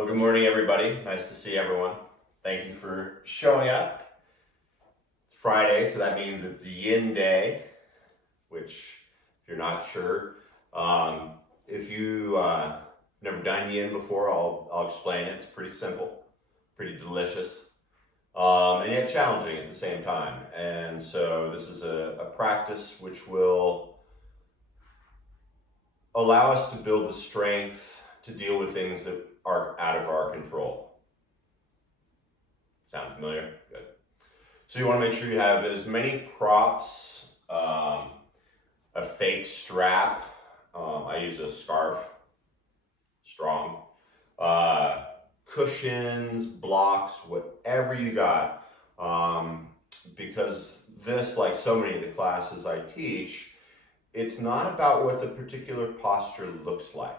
Well, good morning, everybody. Nice to see everyone. Thank you for showing up. It's Friday, so that means it's Yin Day, which, if you're not sure, if you never done Yin before, I'll explain it. It's pretty simple, pretty delicious, and yet challenging at the same time. And so this is a practice which will allow us to build the strength to deal with things that are out of our control. Sound familiar? Good. So you want to make sure you have as many props, a fake strap. I use a scarf, strong, cushions, blocks, whatever you got. Because this, like so many of the classes I teach, it's not about what the particular posture looks like.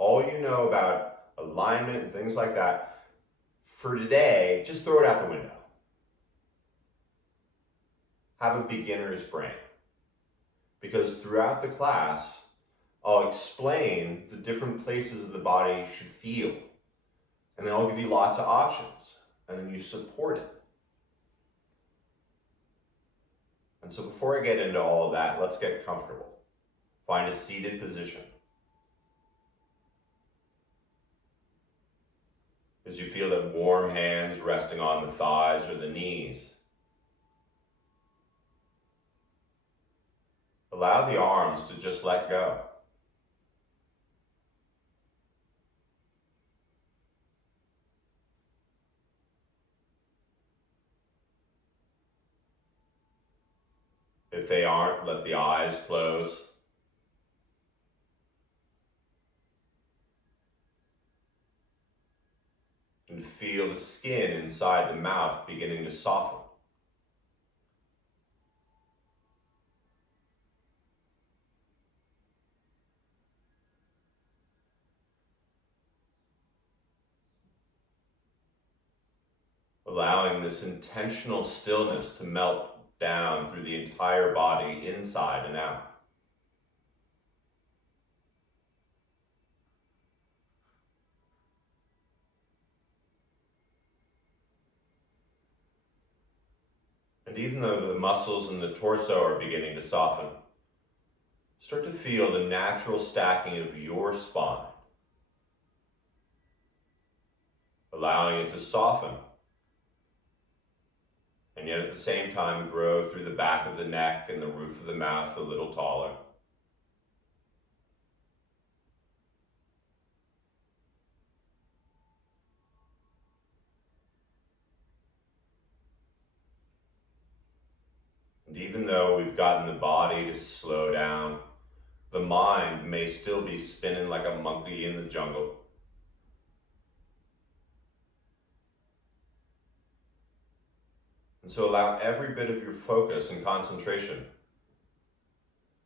All you know about alignment and things like that, for today, just throw it out the window. Have a beginner's brain. Because throughout the class, I'll explain the different places of the body you should feel. And then I'll give you lots of options. And then you support it. And so before I get into all of that, let's get comfortable. Find a seated position. As you feel that warm hands resting on the thighs or the knees. Allow the arms to just let go. If they aren't, let the eyes close. And feel the skin inside the mouth beginning to soften. Allowing this intentional stillness to melt down through the entire body, inside and out. And even though the muscles in the torso are beginning to soften, start to feel the natural stacking of your spine, allowing it to soften, and yet at the same time grow through the back of the neck and the roof of the mouth a little taller. And even though we've gotten the body to slow down, the mind may still be spinning like a monkey in the jungle. And so allow every bit of your focus and concentration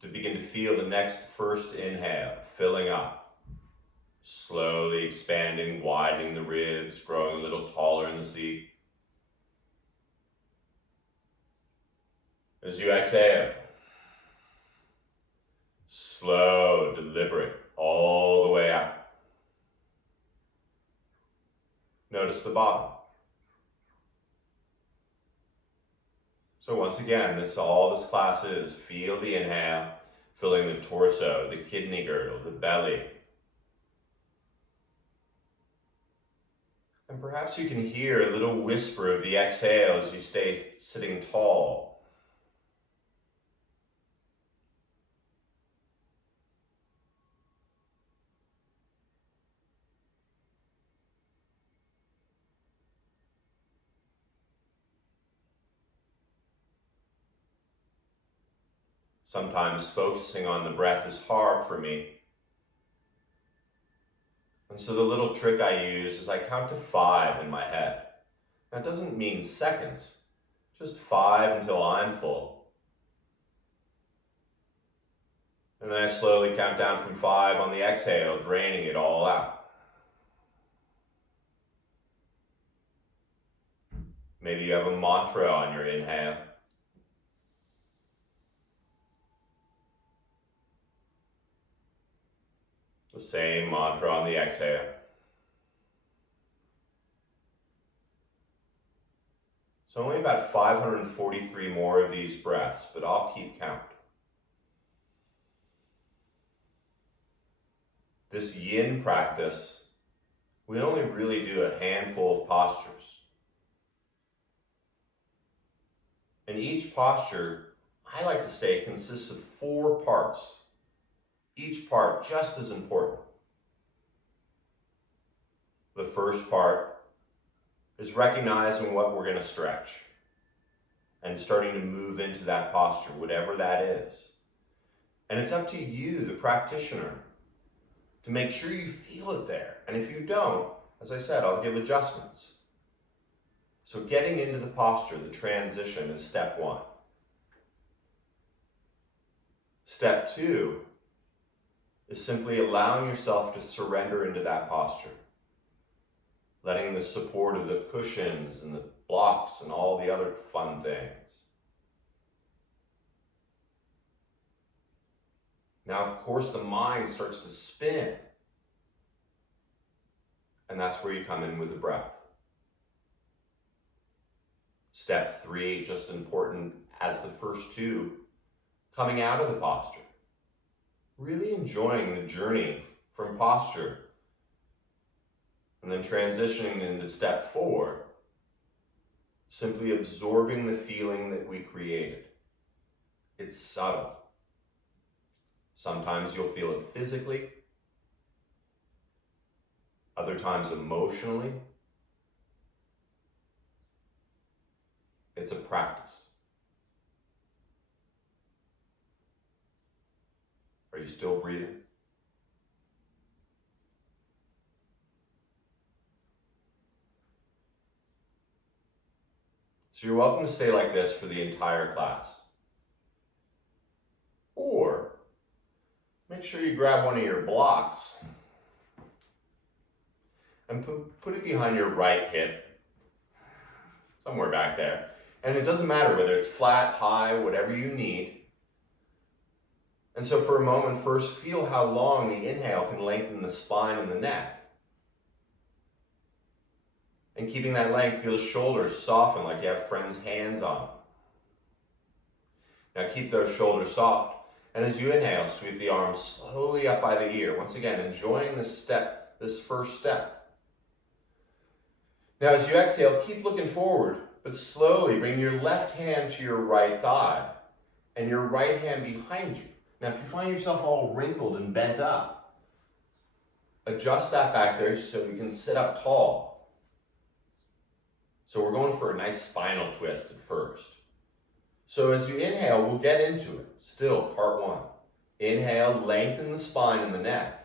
to begin to feel the next first inhale, filling up, slowly expanding, widening the ribs, growing a little taller in the seat. As you exhale, slow, deliberate, all the way out. Notice the bottom. So once again, all this class is, feel the inhale, filling the torso, the kidney girdle, the belly. And perhaps you can hear a little whisper of the exhale as you stay sitting tall. Sometimes focusing on the breath is hard for me. And so the little trick I use is I count to 5 in my head. That doesn't mean seconds, just 5 until I'm full. And then I slowly count down from 5 on the exhale, draining it all out. Maybe you have a mantra on your inhale. The same mantra on the exhale. So only about 543 more of these breaths, but I'll keep count. This yin practice, we only really do a handful of postures. And each posture, I like to say, consists of 4 parts. Each part just as important. The first part is recognizing what we're going to stretch and starting to move into that posture, whatever that is. And it's up to you, the practitioner, to make sure you feel it there. And if you don't, as I said, I'll give adjustments. So getting into the posture, the transition, is step 1. Step 2 is simply allowing yourself to surrender into that posture. Letting the support of the cushions and the blocks and all the other fun things. Now, of course, the mind starts to spin. And that's where you come in with the breath. Step 3, just important as the first 2, coming out of the posture. Really enjoying the journey from posture. And then transitioning into step 4, simply absorbing the feeling that we created. It's subtle. Sometimes you'll feel it physically, other times emotionally. It's a practice. Are you still breathing? So you're welcome to stay like this for the entire class. Or make sure you grab one of your blocks and put it behind your right hip, somewhere back there. And it doesn't matter whether it's flat, high, whatever you need. And so for a moment, first feel how long the inhale can lengthen the spine and the neck. And keeping that length, feel the shoulders soften like you have friends' hands on them. Now keep those shoulders soft. And as you inhale, sweep the arms slowly up by the ear. Once again, enjoying this step, this first step. Now as you exhale, keep looking forward, but slowly bring your left hand to your right thigh and your right hand behind you. Now if you find yourself all wrinkled and bent up, adjust that back there so you can sit up tall. So we're going for a nice spinal twist at first. So as you inhale, we'll get into it. Still, part 1. Inhale, lengthen the spine and the neck.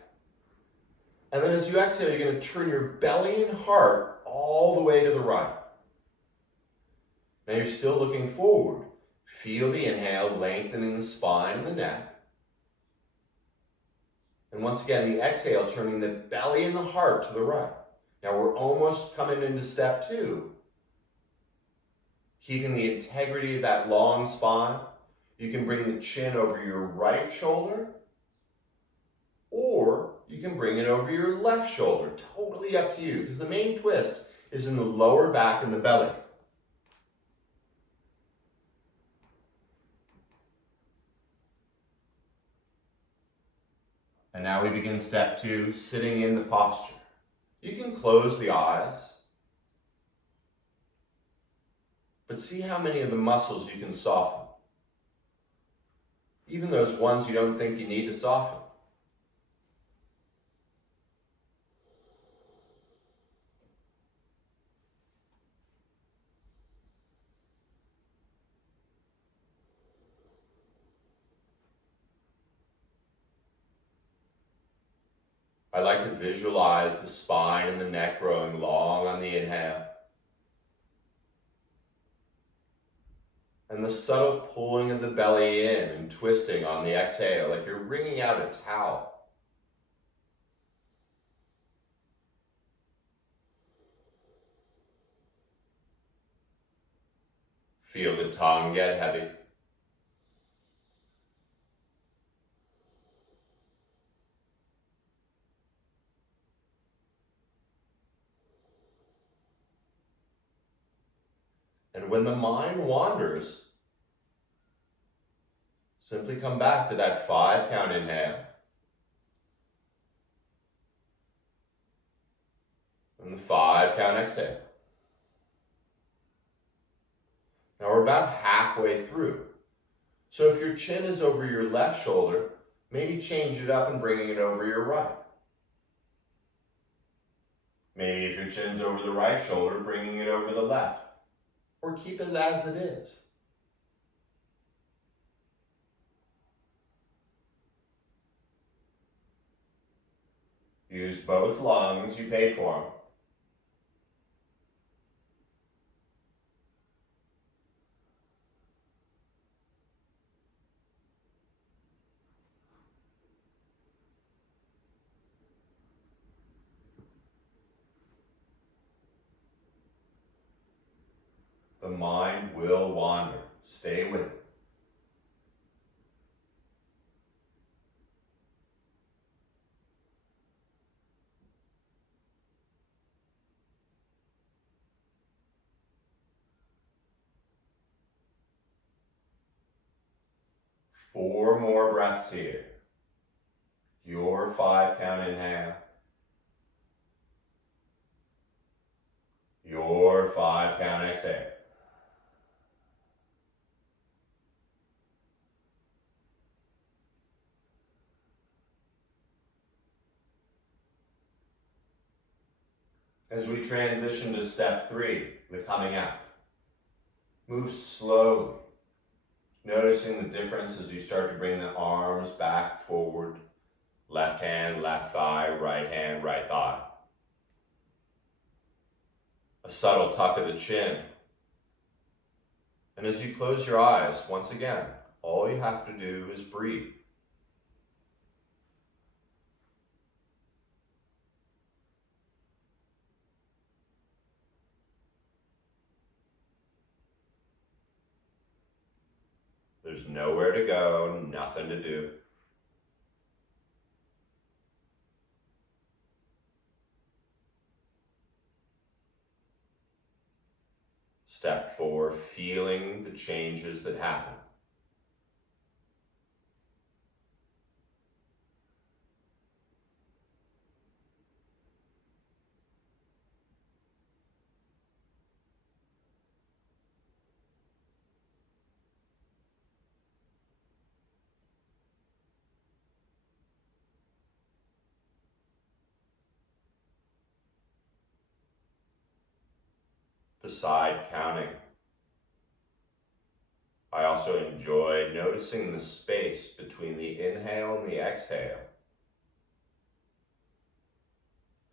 And then as you exhale, you're going to turn your belly and heart all the way to the right. Now you're still looking forward. Feel the inhale, lengthening the spine and the neck. And once again, the exhale, turning the belly and the heart to the right. Now we're almost coming into step 2. Keeping the integrity of that long spine, you can bring the chin over your right shoulder, or you can bring it over your left shoulder. Totally up to you, because the main twist is in the lower back and the belly. And now we begin step 2, sitting in the posture. You can close the eyes, but see how many of the muscles you can soften. Even those ones you don't think you need to soften. I like to visualize the spine and the neck growing long on the inhale. And the subtle pulling of the belly in and twisting on the exhale, like you're wringing out a towel. Feel the tongue get heavy. And when the mind wanders, simply come back to that 5 count inhale. And the 5 count exhale. Now we're about halfway through. So if your chin is over your left shoulder, maybe change it up and bringing it over your right. Maybe if your chin's over the right shoulder, bringing it over the left. Or keep it as it is. Use both lungs, you paid for them. The mind will wander. Stay with it. Four more breaths here. Your 5 count inhale. Your 5 count exhale. As we transition to step 3, the coming out, move slowly, noticing the difference as you start to bring the arms back forward, left hand, left thigh, right hand, right thigh. A subtle tuck of the chin. And as you close your eyes, once again, all you have to do is breathe. There's nowhere to go, nothing to do. Step 4, feeling the changes that happen. Beside counting, I also enjoy noticing the space between the inhale and the exhale.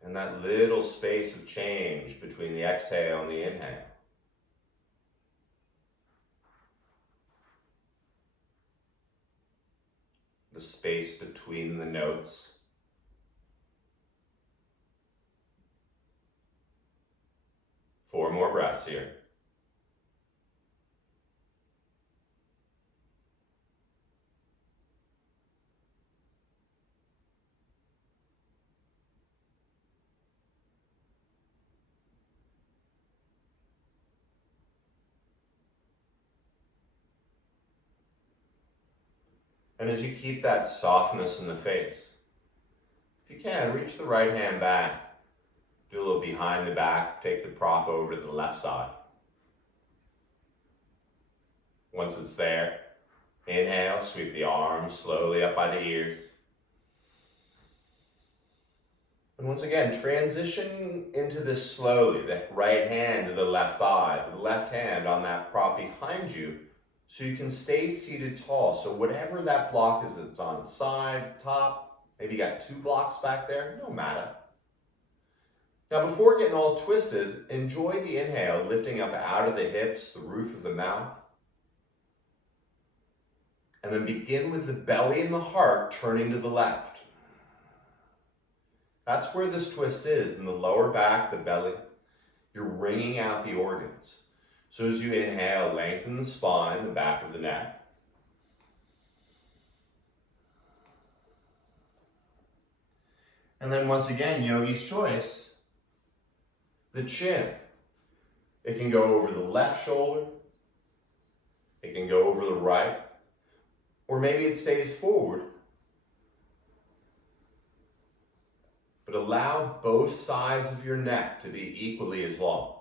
And that little space of change between the exhale and the inhale. The space between the notes. Four more breaths here. And as you keep that softness in the face, if you can, reach the right hand back. Do a little behind the back, take the prop over to the left side. Once it's there, inhale, sweep the arms slowly up by the ears. And once again, transition into this slowly, the right hand to the left thigh, the left hand on that prop behind you, so you can stay seated tall. So whatever that block is, it's on side, top, maybe you got 2 blocks back there, no matter. Now before getting all twisted, enjoy the inhale, lifting up out of the hips, the roof of the mouth. And then begin with the belly and the heart turning to the left. That's where this twist is, in the lower back, the belly. You're wringing out the organs. So as you inhale, lengthen the spine, the back of the neck. And then once again, yogi's choice, the chin. It can go over the left shoulder. It can go over the right. Or maybe it stays forward. But allow both sides of your neck to be equally as long.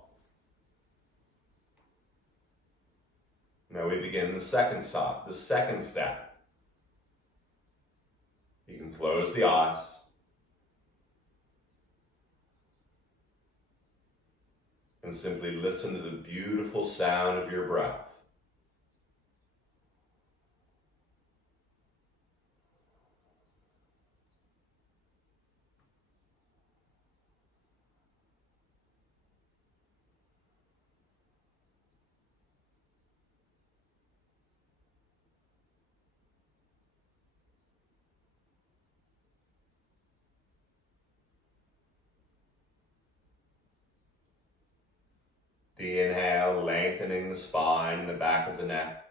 Now we begin the second step. You can close the eyes. And simply listen to the beautiful sound of your breath. The inhale, lengthening the spine and the back of the neck.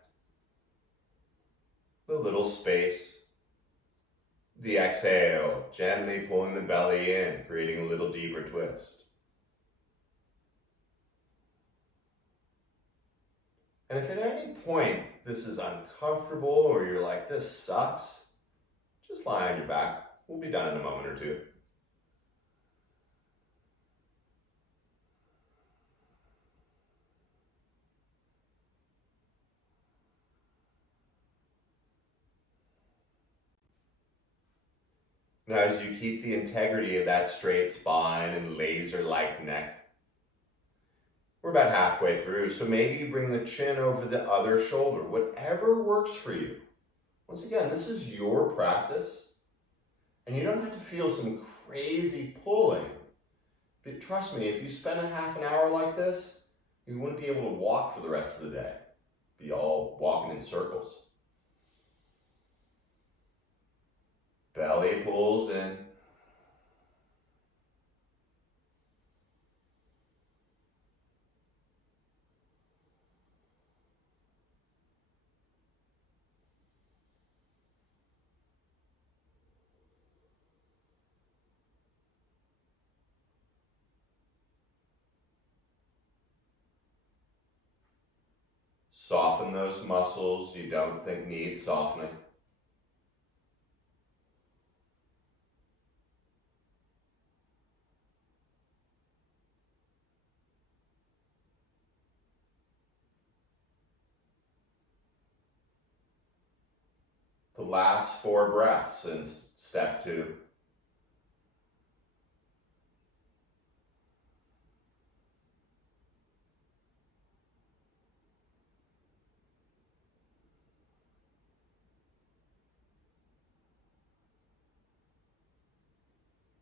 A little space. The exhale, gently pulling the belly in, creating a little deeper twist. And if at any point this is uncomfortable or you're like, this sucks, just lie on your back. We'll be done in a moment or two. Now, as you keep the integrity of that straight spine and laser-like neck, we're about halfway through, so maybe you bring the chin over the other shoulder, whatever works for you. Once again, this is your practice, and you don't have to feel some crazy pulling. But trust me, if you spend a half an hour like this, you wouldn't be able to walk for the rest of the day. Be all walking in circles. Belly pulls in. Soften those muscles you don't think need softening. The last 4 breaths in step 2.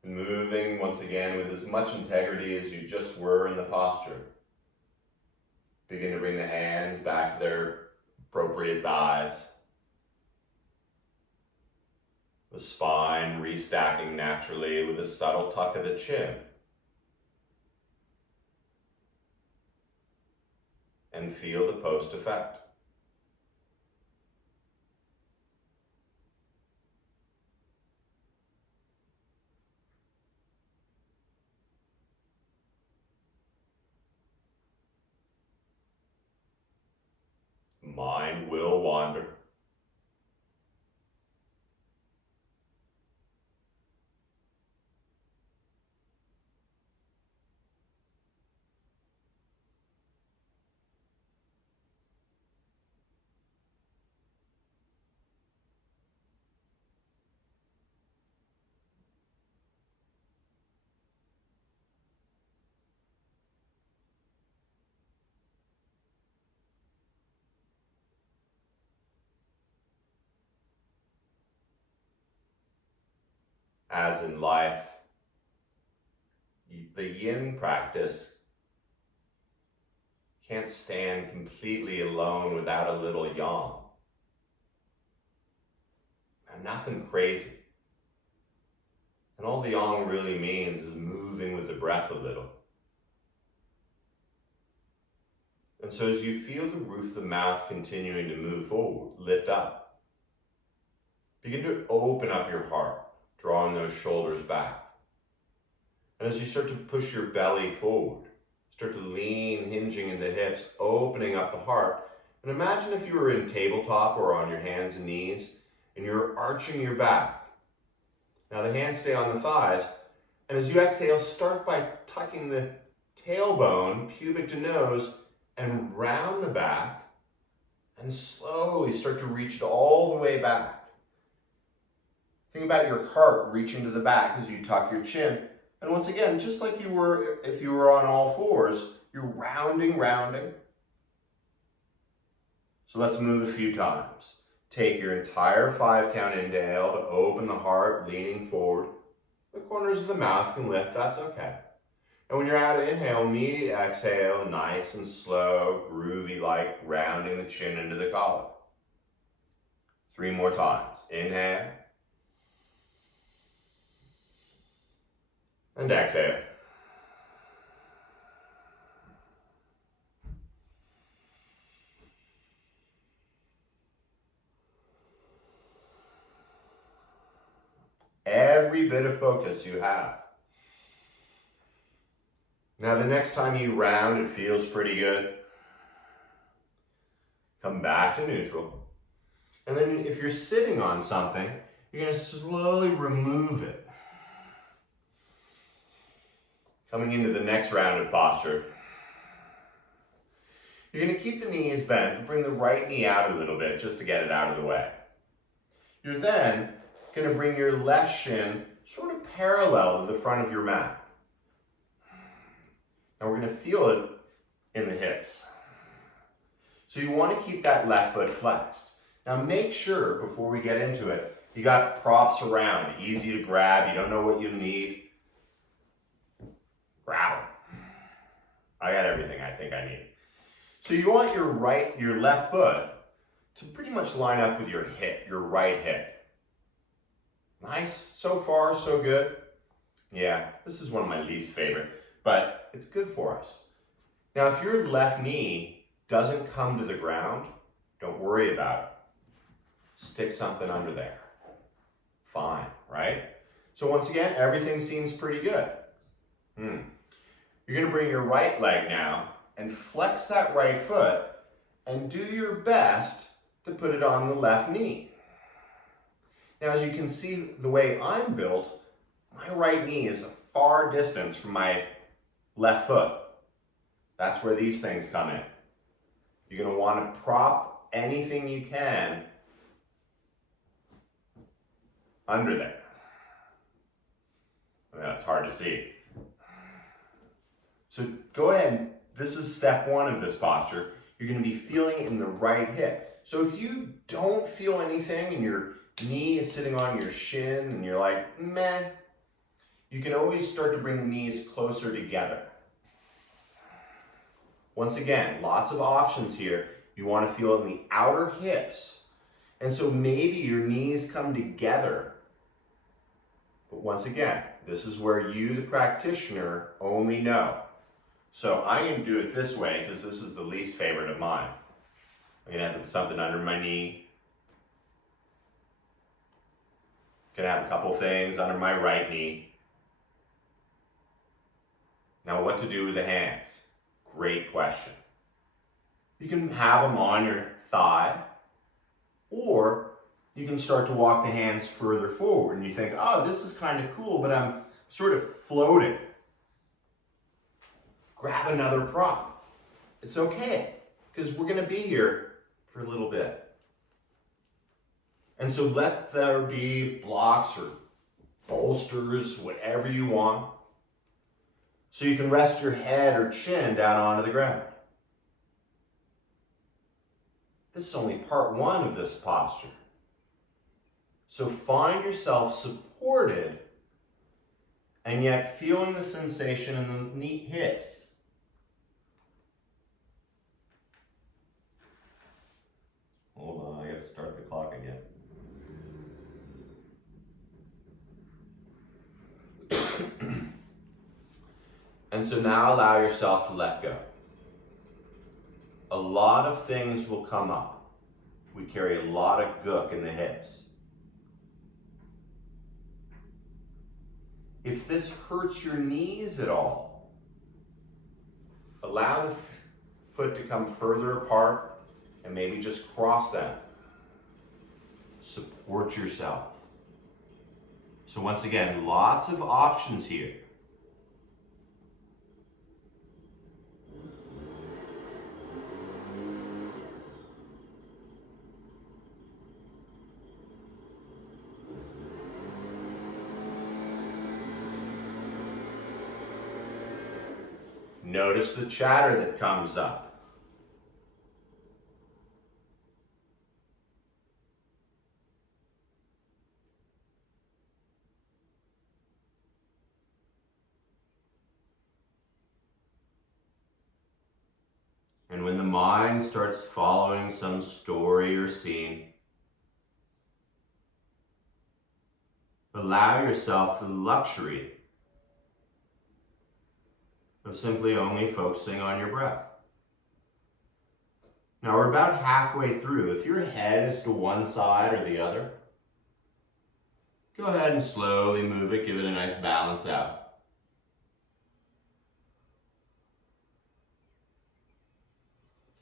Moving once again with as much integrity as you just were in the posture. Begin to bring the hands back to their appropriate thighs. The spine restacking naturally with a subtle tuck of the chin. And feel the post effect. Mind will wander. As in life, the yin practice can't stand completely alone without a little yang. And nothing crazy. And all the yang really means is moving with the breath a little. And so as you feel the roof of the mouth continuing to move forward, lift up. Begin to open up your heart, drawing those shoulders back. And as you start to push your belly forward, Start to lean, hinging in the hips, opening up the heart. And imagine if you were in tabletop or on your hands and knees, and you're arching your back. Now the hands stay on the thighs, and as you exhale, start by tucking the tailbone, pubic to nose, and round the back, and slowly start to reach it all the way back. Think about your heart reaching to the back as you tuck your chin. And once again, just like you were if you were on all fours, you're rounding. So let's move a few times. Take your entire 5-count inhale to open the heart, leaning forward. The corners of the mouth can lift, that's okay. And when you're out of inhale, immediate exhale, nice and slow, groovy like, rounding the chin into the collar. 3 more times. Inhale. And exhale. Every bit of focus you have. Now the next time you round, it feels pretty good. Come back to neutral. And then if you're sitting on something, you're going to slowly remove it. Coming into the next round of posture. You're going to keep the knees bent, but bring the right knee out a little bit just to get it out of the way. You're then going to bring your left shin sort of parallel to the front of your mat. And we're going to feel it in the hips. So you want to keep that left foot flexed. Now make sure, before we get into it, you got props around, easy to grab, you don't know what you need. Grab them. I got everything I think I need. So you want your left foot to pretty much line up with your hip, your right hip. Nice, so far so good. Yeah, this is one of my least favorite, but it's good for us. Now if your left knee doesn't come to the ground, don't worry about it. Stick something under there. Fine, right? So once again, everything seems pretty good. You're gonna bring your right leg now and flex that right foot and do your best to put it on the left knee. Now as you can see the way I'm built, my right knee is a far distance from my left foot. That's where these things come in. You're gonna wanna prop anything you can under there. Yeah, it's hard to see. So go ahead, this is step 1 of this posture. You're gonna be feeling in the right hip. So if you don't feel anything and your knee is sitting on your shin and you're like, meh, you can always start to bring the knees closer together. Once again, lots of options here. You wanna feel in the outer hips. And so maybe your knees come together. But once again, this is where you, the practitioner, only know. So I'm going to do it this way because this is the least favorite of mine. I'm going to have something under my knee. Going to have a couple things under my right knee. Now what to do with the hands? Great question. You can have them on your thigh, or you can start to walk the hands further forward and you think, oh, this is kind of cool, but I'm sort of floating. Grab another prop. It's okay, because we're gonna be here for a little bit. And so let there be blocks or bolsters, whatever you want, so you can rest your head or chin down onto the ground. This is only part 1 of this posture. So find yourself supported and yet feeling the sensation in the knee hips. Hold on, I gotta start the clock again. And so now allow yourself to let go. A lot of things will come up. We carry a lot of gook in the hips. If this hurts your knees at all, allow the foot to come further apart and maybe just cross that. Support yourself. So once again, lots of options here. Notice the chatter that comes up. And when the mind starts following some story or scene, allow yourself the luxury of simply only focusing on your breath. Now we're about halfway through. If your head is to one side or the other, go ahead and slowly move it, give it a nice balance out.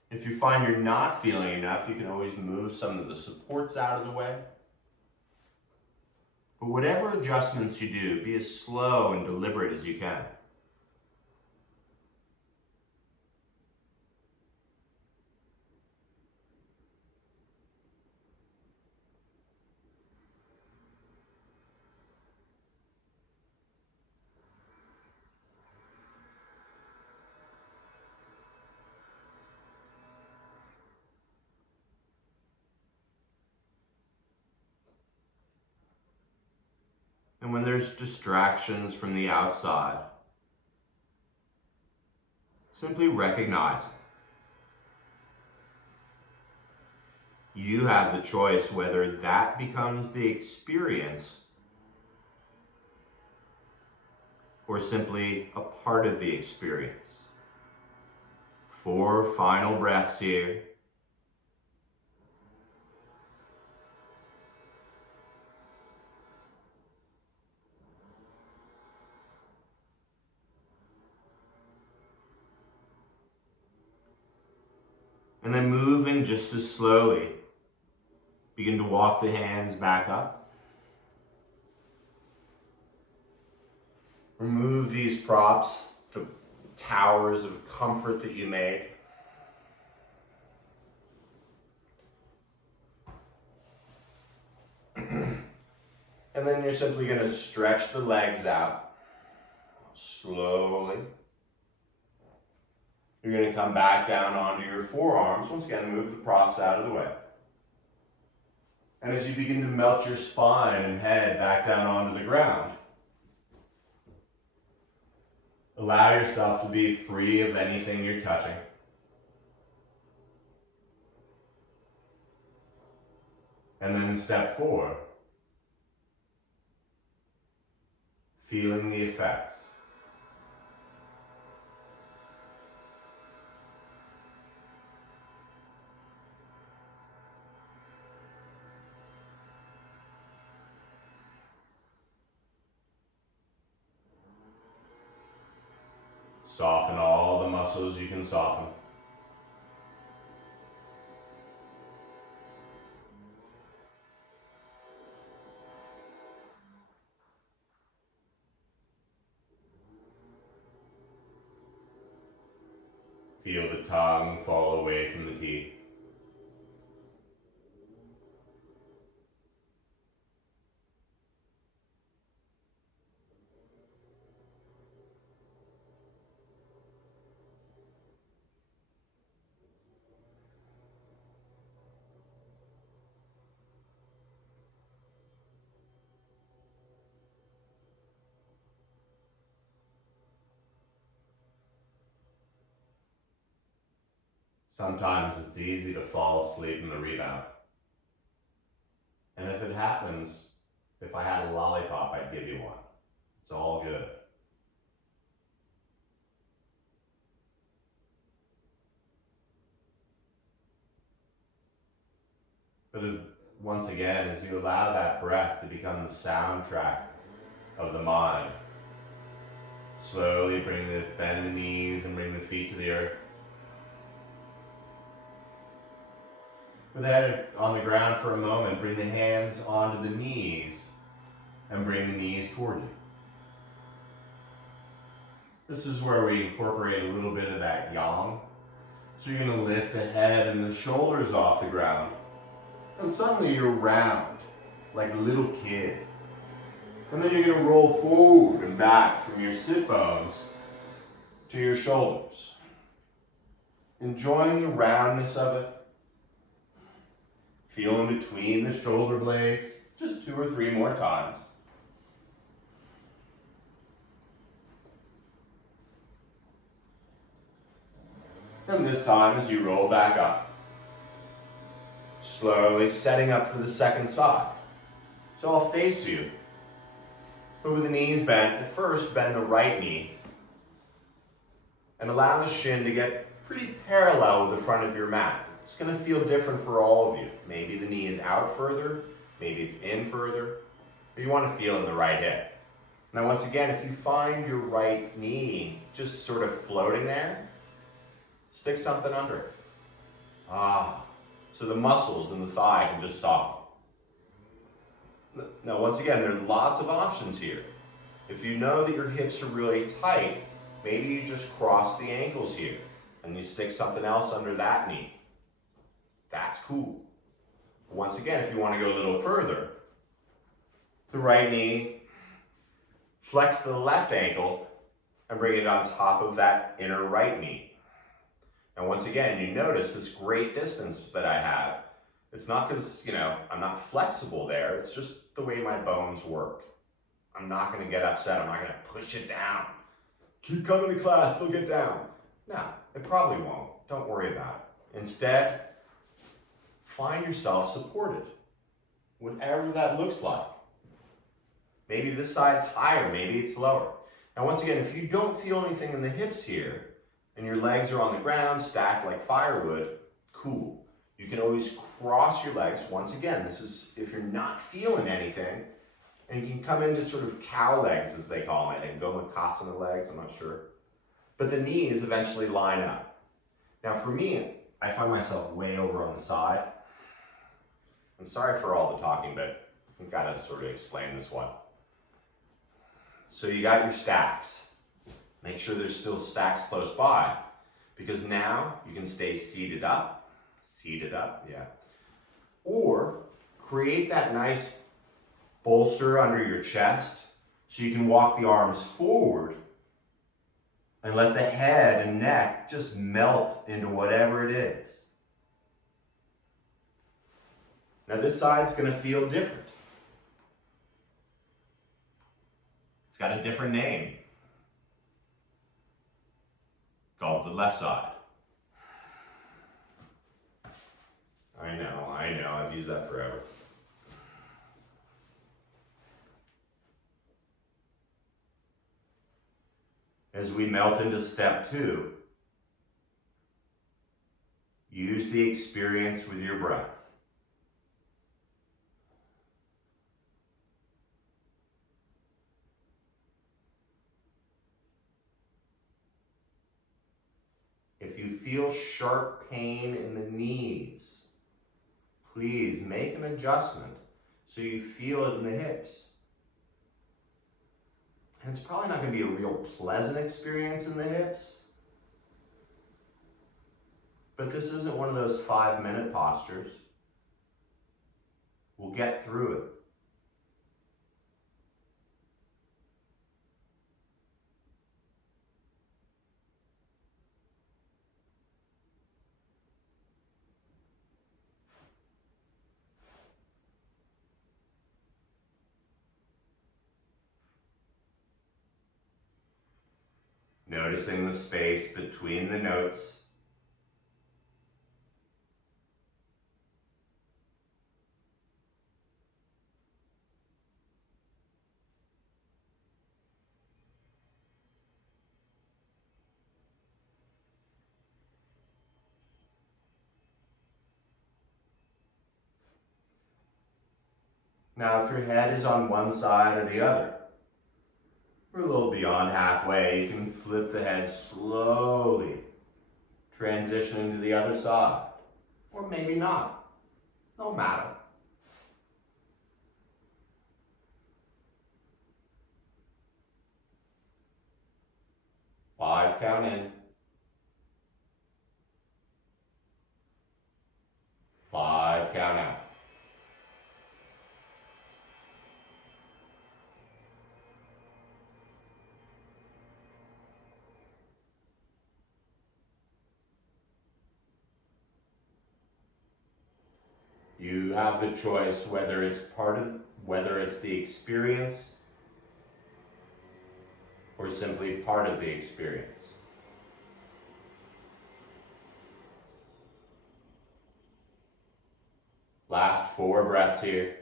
If you find you're not feeling enough, you can always move some of the supports out of the way. But whatever adjustments you do, be as slow and deliberate as you can. And when there's distractions from the outside, simply recognize it. You have the choice whether that becomes the experience or simply a part of the experience. 4 final breaths here. And then moving just as slowly, begin to walk the hands back up. Remove these props, the towers of comfort that you made. And then you're simply going to stretch the legs out slowly. You're going to come back down onto your forearms. Once again, move the props out of the way. And as you begin to melt your spine and head back down onto the ground, allow yourself to be free of anything you're touching. And then step 4, feeling the effects. Soften all the muscles you can soften. Feel the tongue fall away from the teeth. Sometimes it's easy to fall asleep in the rebound. And if it happens, if I had a lollipop, I'd give you one. It's all good. But once again, as you allow that breath to become the soundtrack of the mind, Slowly bend the knees and bring the feet to the earth. With the head on the ground for a moment, bring the hands onto the knees and bring the knees toward you. This is where we incorporate a little bit of that yang. So you're going to lift the head and the shoulders off the ground. And suddenly you're round, like a little kid. And then you're going to roll forward and back from your sit bones to your shoulders. Enjoying the roundness of it. Feel in between the shoulder blades, just 2 or 3 more times. And this time as you roll back up, slowly setting up for the second side. So I'll face you, but with the knees bent. At first, bend the right knee and allow the shin to get pretty parallel with the front of your mat. It's going to feel different for all of you. Maybe the knee is out further, maybe it's in further, but you want to feel in the right hip. Now once again, if you find your right knee just sort of floating there, stick something under it. So the muscles in the thigh can just soften. Now once again, there are lots of options here. If you know that your hips are really tight, maybe you just cross the ankles here and you stick something else under that knee. That's cool. Once again, if you want to go a little further, the right knee, flex the left ankle and bring it on top of that inner right knee. And once again, you notice this great distance that I have. It's not because, I'm not flexible there. It's just the way my bones work. I'm not going to get upset. I'm not going to push it down. Keep coming to class, it'll get down. No, it probably won't. Don't worry about it. Instead, find yourself supported, whatever that looks like. Maybe this side's higher, maybe it's lower. And once again, if you don't feel anything in the hips here, and your legs are on the ground, stacked like firewood, cool. You can always cross your legs. Once again, this is if you're not feeling anything, and you can come into sort of cow legs, as they call them. I think Gomakasana legs, I'm not sure. But the knees eventually line up. Now for me, I find myself way over on the side. And sorry for all the talking, but I've got to sort of explain this one. So you got your stacks. Make sure there's still stacks close by, because now you can stay seated up, yeah. Or create that nice bolster under your chest so you can walk the arms forward and let the head and neck just melt into whatever it is. Now this side's going to feel different. It's got a different name, called the left side. I know, I've used that forever. As we melt into step 2, use the experience with your breath. If you feel sharp pain in the knees, please make an adjustment so you feel it in the hips. And it's probably not going to be a real pleasant experience in the hips, but this isn't one of those 5-minute postures. We'll get through it. Noticing the space between the notes. Now, if your head is on one side or the other, We're a little beyond halfway. You can flip the head slowly, transitioning to the other side. Or maybe not. No matter. 5 count in. 5 count out. You have the choice whether it's the experience or simply part of the experience. Last 4 breaths here.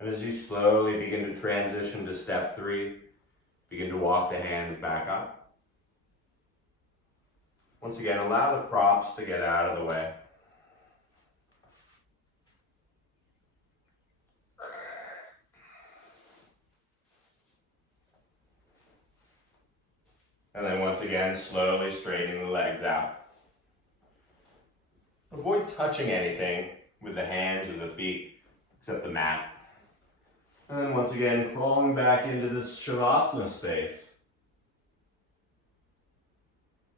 And as you slowly begin to transition to step 3, begin to walk the hands back up. Once again, allow the props to get out of the way. And then once again, slowly straightening the legs out. Avoid touching anything with the hands or the feet, except the mat. And then once again, crawling back into this Shavasana space.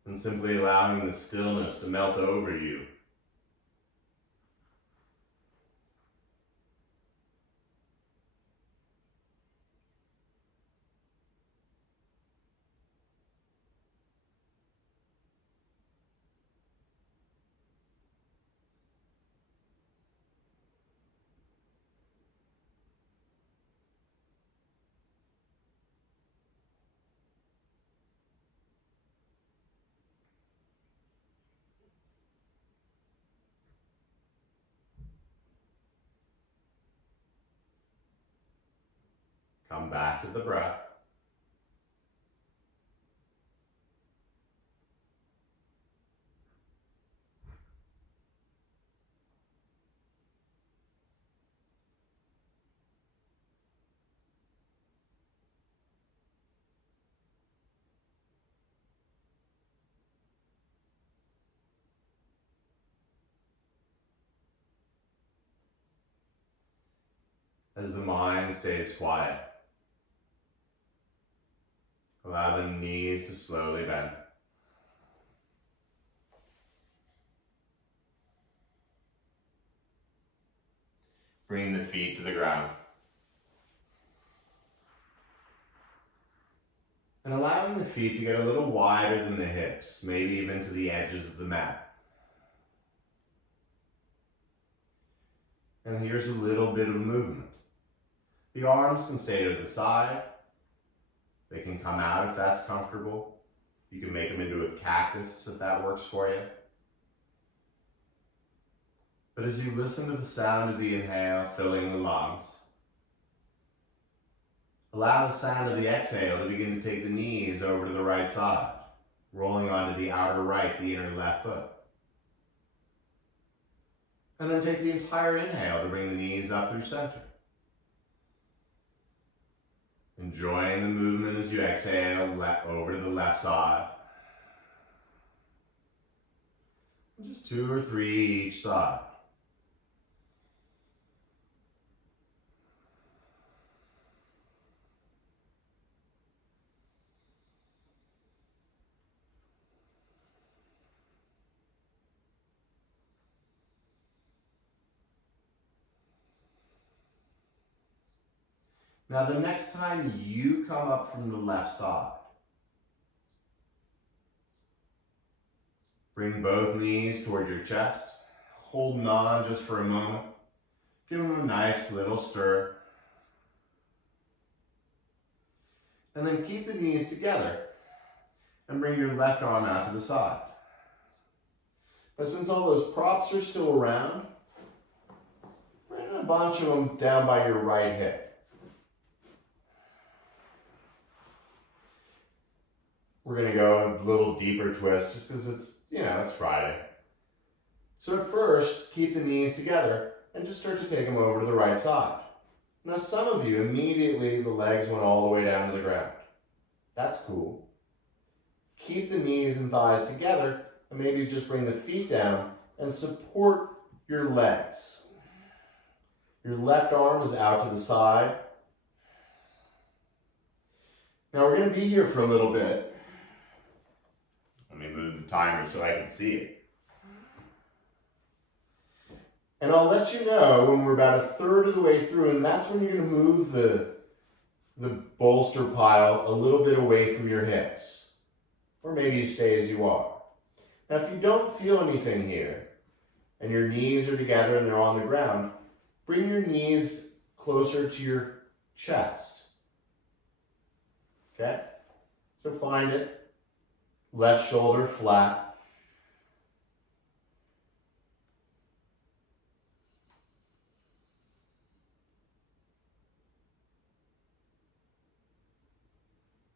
And simply allowing the stillness to melt over you. Come back to the breath. As the mind stays quiet, allow the knees to slowly bend. Bring the feet to the ground. And allowing the feet to get a little wider than the hips, maybe even to the edges of the mat. And here's a little bit of movement. The arms can stay to the side. They can come out if that's comfortable. You can make them into a cactus if that works for you. But as you listen to the sound of the inhale filling the lungs, allow the sound of the exhale to begin to take the knees over to the right side, rolling onto the outer right, the inner left foot. And then take the entire inhale to bring the knees up through center. Enjoying the movement as you exhale over to the left side. Just 2 or 3 each side. Now the next time you come up from the left side, bring both knees toward your chest, holding on just for a moment. Give them a nice little stir. And then keep the knees together and bring your left arm out to the side. But since all those props are still around, we're in a a bunch of them down by your right hip. We're going to go a little deeper twist just because it's Friday. So at first, keep the knees together and just start to take them over to the right side. Now some of you, immediately the legs went all the way down to the ground. That's cool. Keep the knees and thighs together and maybe just bring the feet down and support your legs. Your left arm is out to the side. Now we're going to be here for a little bit. Let me move the timer so I can see it. And I'll let you know when we're about a third of the way through, and that's when you're going to move the bolster pile a little bit away from your hips. Or maybe you stay as you are. Now if you don't feel anything here, and your knees are together and they're on the ground, bring your knees closer to your chest. Okay? So find it. Left shoulder flat.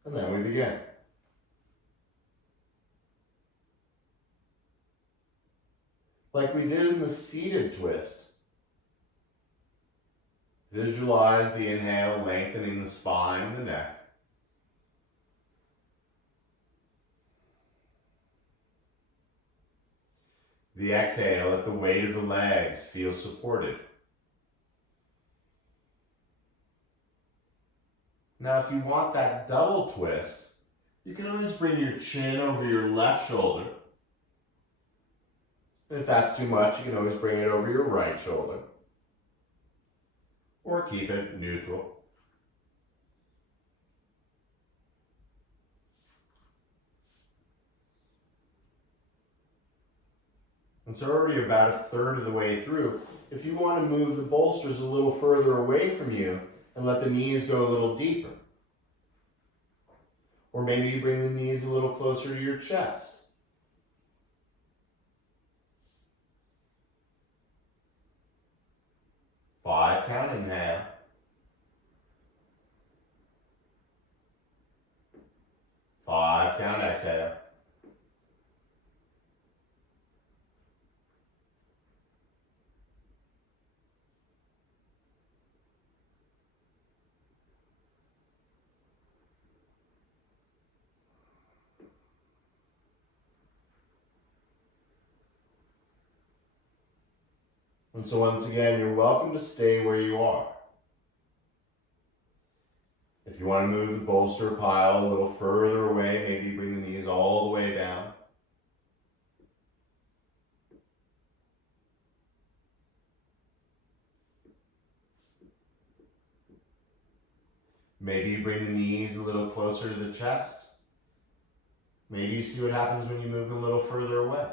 And then we begin. Like we did in the seated twist. Visualize the inhale, lengthening the spine and the neck. The exhale, let the weight of the legs feel supported. Now, if you want that double twist, you can always bring your chin over your left shoulder. And if that's too much, you can always bring it over your right shoulder. Or keep it neutral. And so already about a third of the way through, if you want to move the bolsters a little further away from you and let the knees go a little deeper. Or maybe you bring the knees a little closer to your chest. Five count inhale. Five count exhale. And so once again, you're welcome to stay where you are. If you want to move the bolster pile a little further away, maybe bring the knees all the way down. Maybe you bring the knees a little closer to the chest. Maybe you see what happens when you move them a little further away.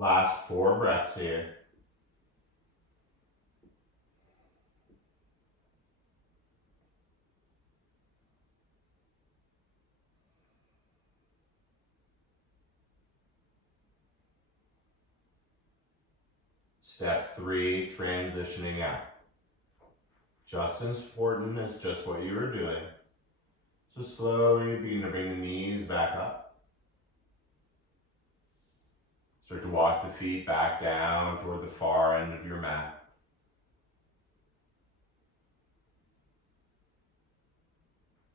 Last 4 breaths here. Step 3, transitioning out. Just as important as just what you were doing. So slowly begin to bring the knees back up. Start to walk the feet back down toward the far end of your mat.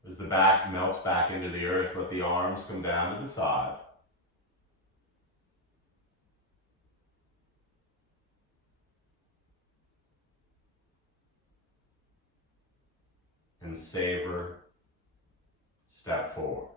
As the back melts back into the earth, let the arms come down to the side. And savor step 4.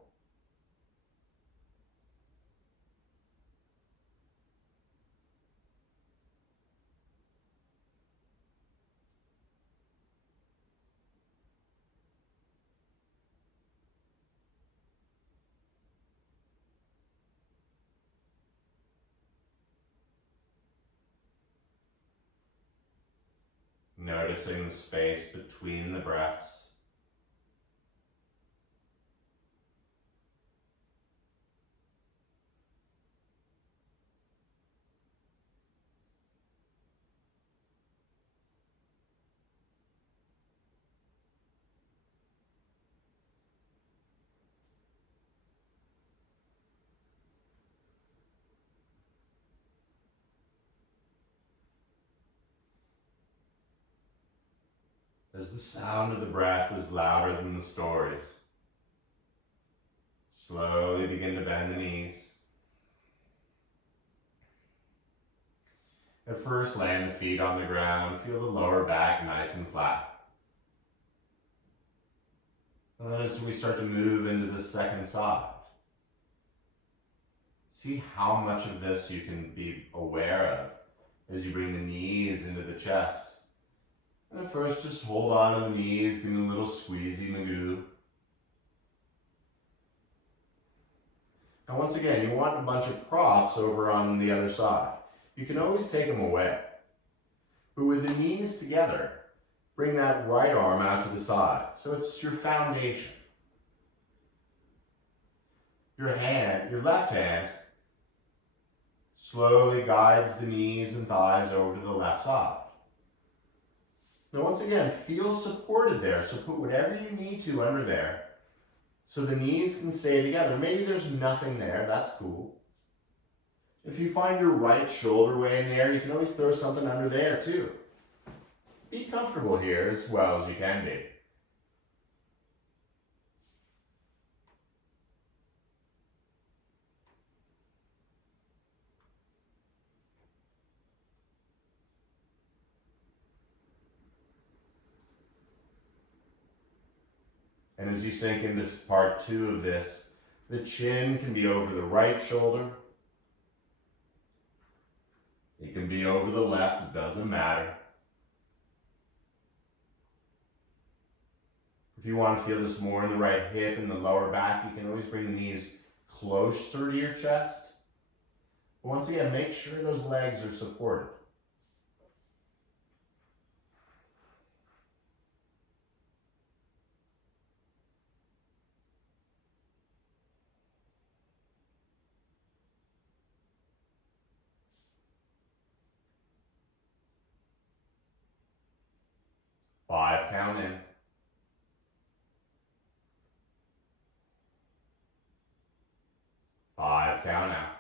noticing the space between the breaths. As the sound of the breath is louder than the stories, slowly begin to bend the knees. At first, land the feet on the ground, feel the lower back nice and flat. And then as we start to move into the second side, see how much of this you can be aware of as you bring the knees into the chest. And at first, just hold on to the knees, give them a little squeezy magoo. Now once again, you want a bunch of props over on the other side. You can always take them away. But with the knees together, bring that right arm out to the side. So it's your foundation. Your left hand, slowly guides the knees and thighs over to the left side. Now once again, feel supported there, so put whatever you need to under there so the knees can stay together. Maybe there's nothing there, that's cool. If you find your right shoulder way in the air, you can always throw something under there too. Be comfortable here as well as you can be. And as you sink into part 2 of this, the chin can be over the right shoulder. It can be over the left, it doesn't matter. If you want to feel this more in the right hip and the lower back, you can always bring the knees closer to your chest. But once again, make sure those legs are supported. Five count in. Five count out.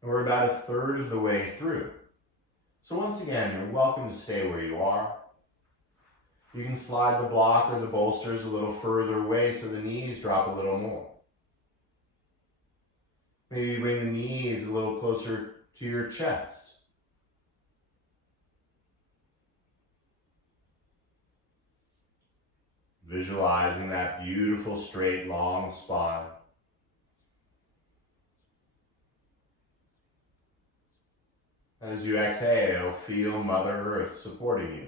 And we're about a third of the way through. So once again, you're welcome to stay where you are. You can slide the block or the bolsters a little further away so the knees drop a little more. Maybe bring the knees a little closer to your chest. Visualizing that beautiful, straight, long spine. And as you exhale, feel Mother Earth supporting you.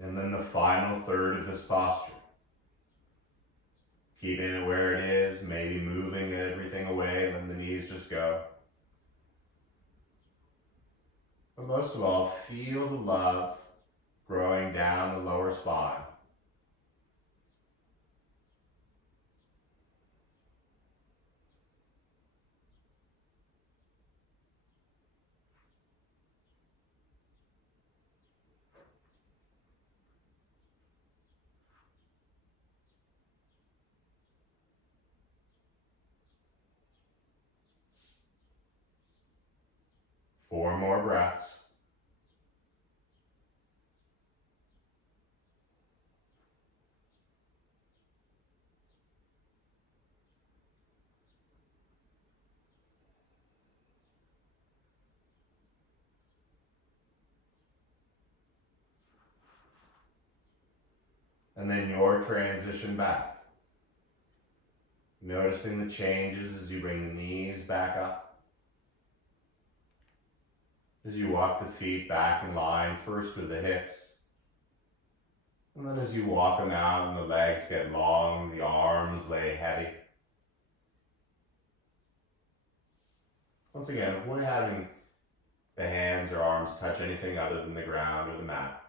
And then the final third of this posture. Keeping it where it is, maybe moving everything away, letting the knees just go. But most of all, feel the love growing down the lower spine. Four more breaths. And then your transition back. Noticing the changes as you bring the knees back up. As you walk the feet back in line, first with the hips. And then as you walk them out and the legs get long, the arms lay heavy. Once again, avoid having the hands or arms touch anything other than the ground or the mat.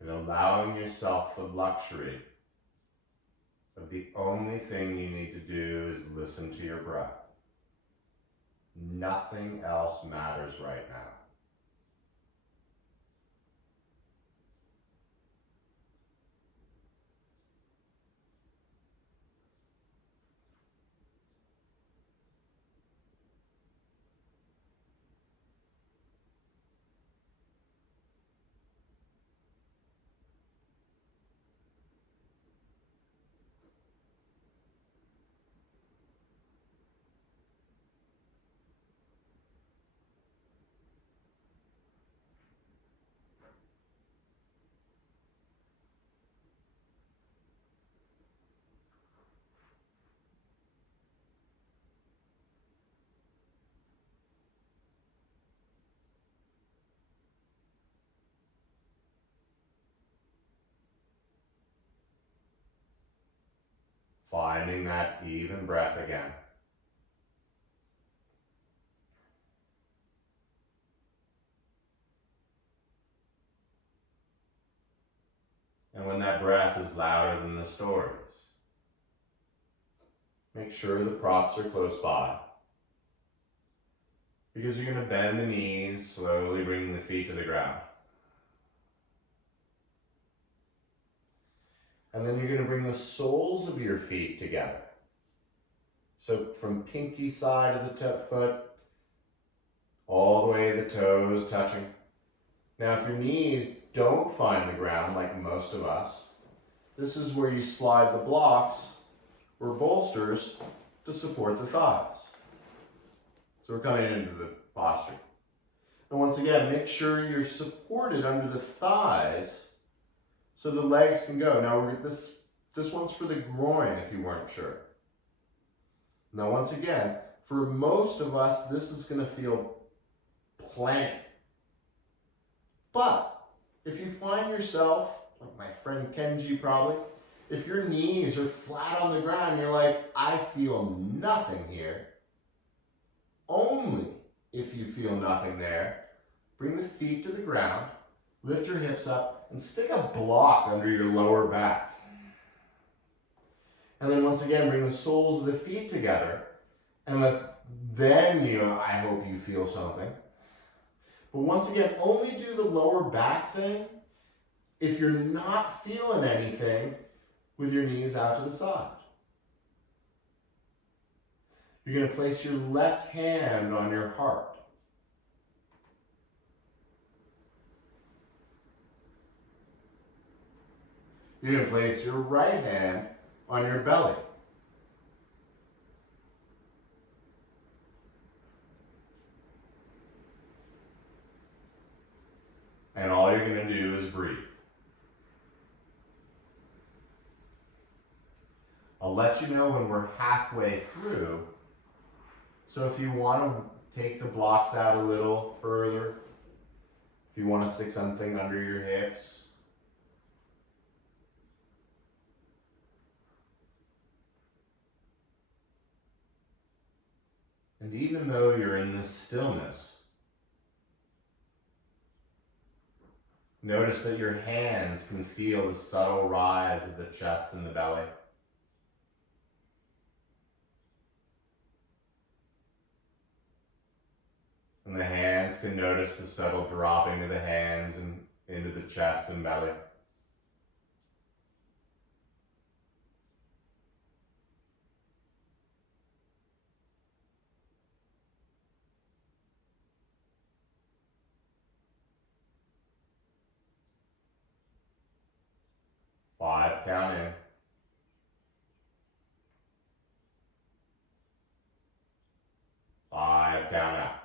And allowing yourself the luxury of the only thing you need to do is listen to your breath. Nothing else matters right now. Finding that even breath again. And when that breath is louder than the stories, make sure the props are close by. Because you're going to bend the knees, slowly bring the feet to the ground. And then you're going to bring the soles of your feet together. So from pinky side of the foot, all the way to the toes touching. Now if your knees don't find the ground, like most of us, this is where you slide the blocks or bolsters to support the thighs. So we're coming into the posture. And once again, make sure you're supported under the thighs so the legs can go. Now this one's for the groin if you weren't sure. Now once again, for most of us, this is going to feel plank. But if you find yourself, like my friend Kenji probably, if your knees are flat on the ground, you're like, I feel nothing here. Only if you feel nothing there, bring the feet to the ground, lift your hips up, and stick a block under your lower back. And then once again, bring the soles of the feet together, and then I hope you feel something. But once again, only do the lower back thing if you're not feeling anything with your knees out to the side. You're going to place your left hand on your heart. You're going to place your right hand on your belly. And all you're going to do is breathe. I'll let you know when we're halfway through. So if you want to take the blocks out a little further, if you want to stick something under your hips, and even though you're in this stillness, notice that your hands can feel the subtle rise of the chest and the belly. And the hands can notice the subtle dropping of the hands and into the chest and belly. Five, count in. 5, down out.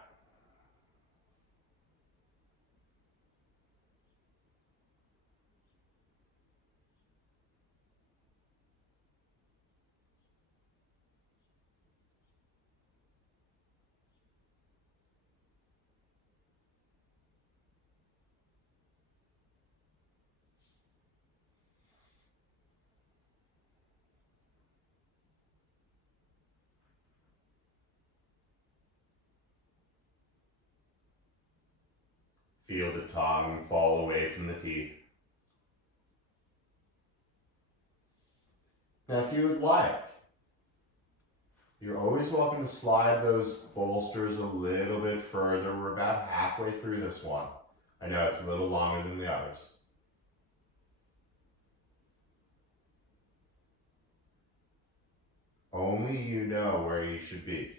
Feel the tongue fall away from the teeth. Now, if you would like, you're always welcome to slide those bolsters a little bit further. We're about halfway through this one. I know it's a little longer than the others. Only you know where you should be.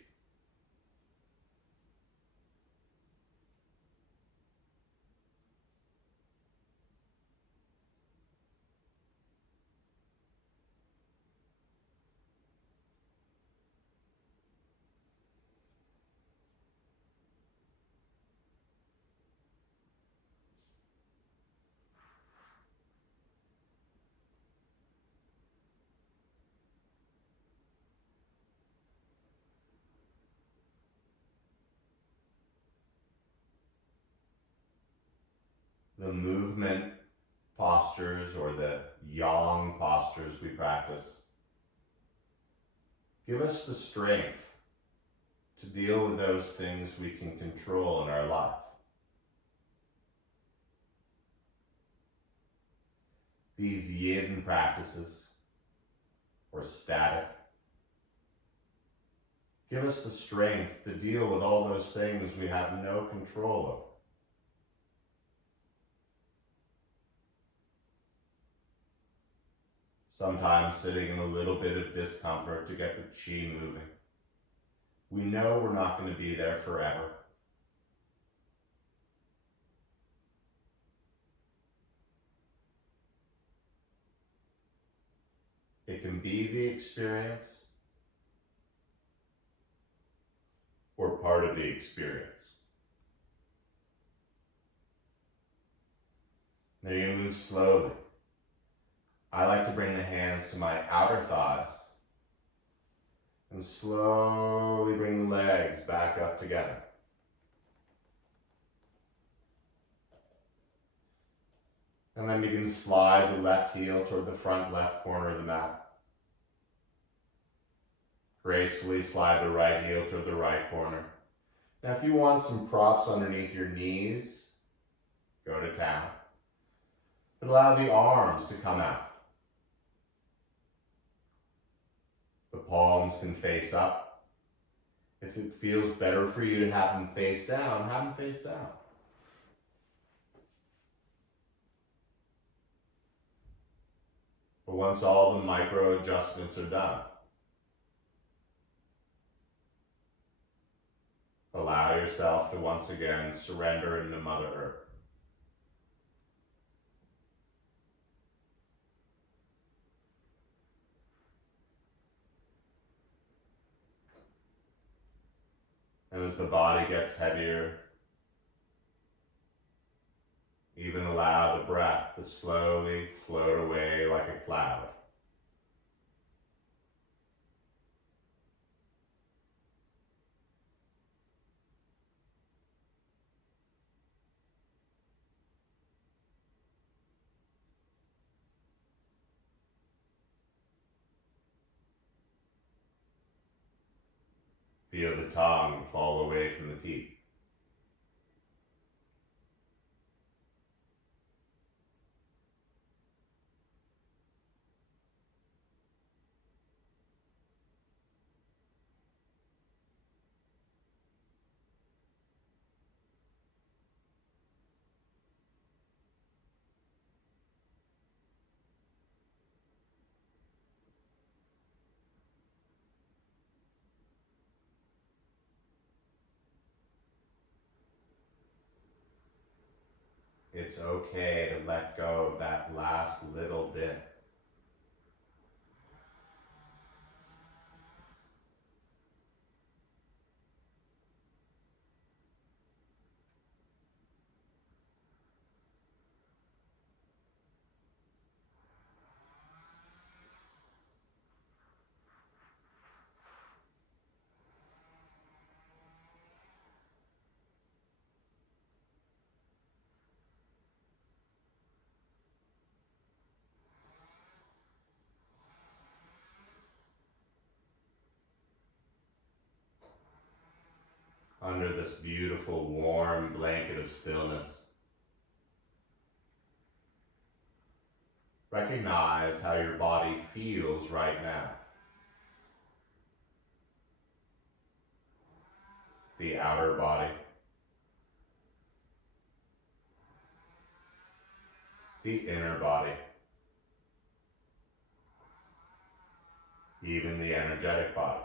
The movement postures or the yang postures we practice give us the strength to deal with those things we can control in our life. These yin practices, or static, give us the strength to deal with all those things we have no control over. Sometimes sitting in a little bit of discomfort to get the chi moving. We know we're not going to be there forever. It can be the experience or part of the experience. Now you're going to move slowly. I like to bring the hands to my outer thighs and slowly bring the legs back up together. And then begin to slide the left heel toward the front left corner of the mat. Gracefully slide the right heel toward the right corner. Now if you want some props underneath your knees, go to town. But allow the arms to come out. The palms can face up. If it feels better for you to have them face down, have them face down. But once all the micro adjustments are done, allow yourself to once again surrender into Mother Earth. And as the body gets heavier, even allow the breath to slowly float away like a cloud. Feel the tongue fall away from the teeth. It's okay to let go of that last little bit. under this beautiful warm blanket of stillness. Recognize how your body feels right now. The outer body, the inner body, even the energetic body.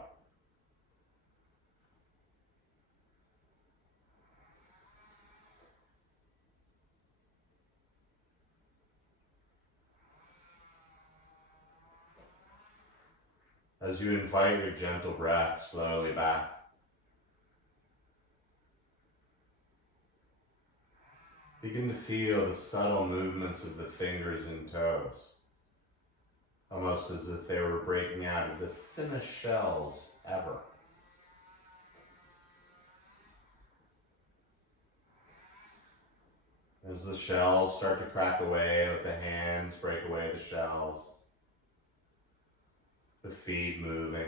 As you invite your gentle breath slowly back, begin to feel the subtle movements of the fingers and toes, almost as if they were breaking out of the thinnest shells ever. As the shells start to crack away, let the hands break away the shells, the feet moving.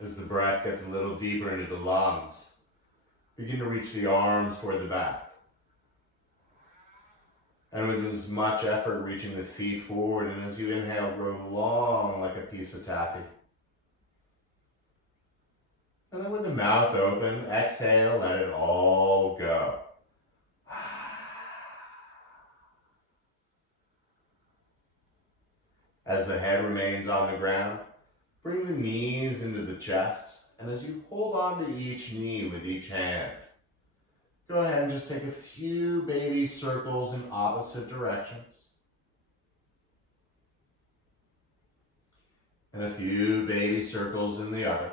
As the breath gets a little deeper into the lungs, begin to reach the arms toward the back. And with as much effort, reaching the feet forward, and as you inhale, grow long like a piece of taffy. And then with the mouth open, exhale, let it all go. As the head remains on the ground, bring the knees into the chest, and as you hold on to each knee with each hand, go ahead and just take a few baby circles in opposite directions. And a few baby circles in the other.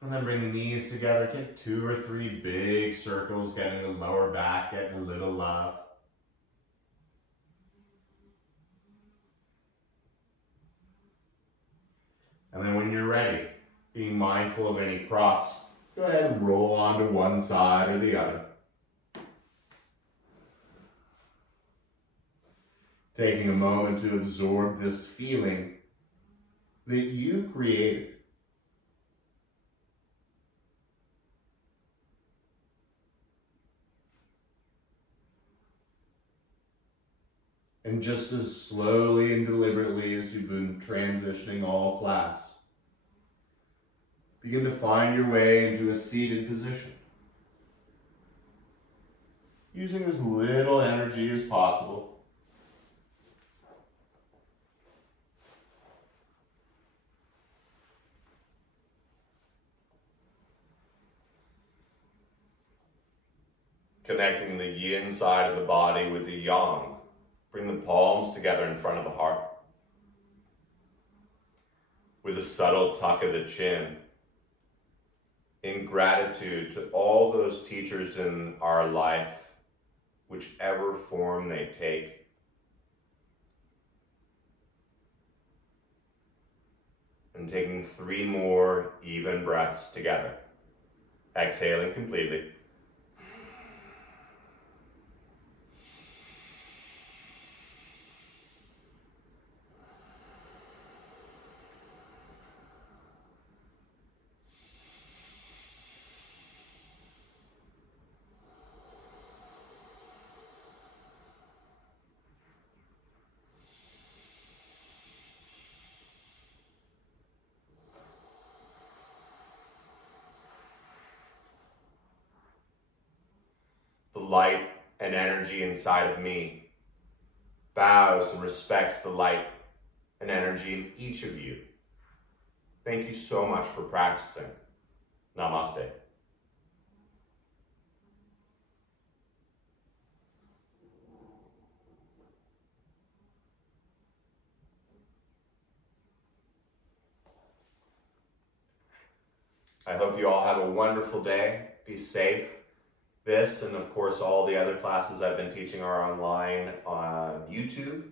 And then bring the knees together, take 2 or 3 big circles, getting the lower back, getting a little love. And then when you're ready, being mindful of any props, go ahead and roll onto one side or the other. Taking a moment to absorb this feeling that you created. And just as slowly and deliberately as you've been transitioning all class, begin to find your way into a seated position, using as little energy as possible. Connecting the yin side of the body with the yang. Bring the palms together in front of the heart. With a subtle tuck of the chin. In gratitude to all those teachers in our life, whichever form they take. And taking 3 more even breaths together. Exhaling completely. The light and energy inside of me bows and respects the light and energy in each of you. Thank you so much for practicing. Namaste. I hope you all have a wonderful day. Be safe. This and of course all the other classes I've been teaching are online on YouTube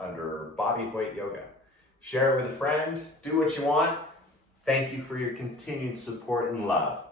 under Bobby Hoyt Yoga. Share it with a friend. Do what you want. Thank you for your continued support and love.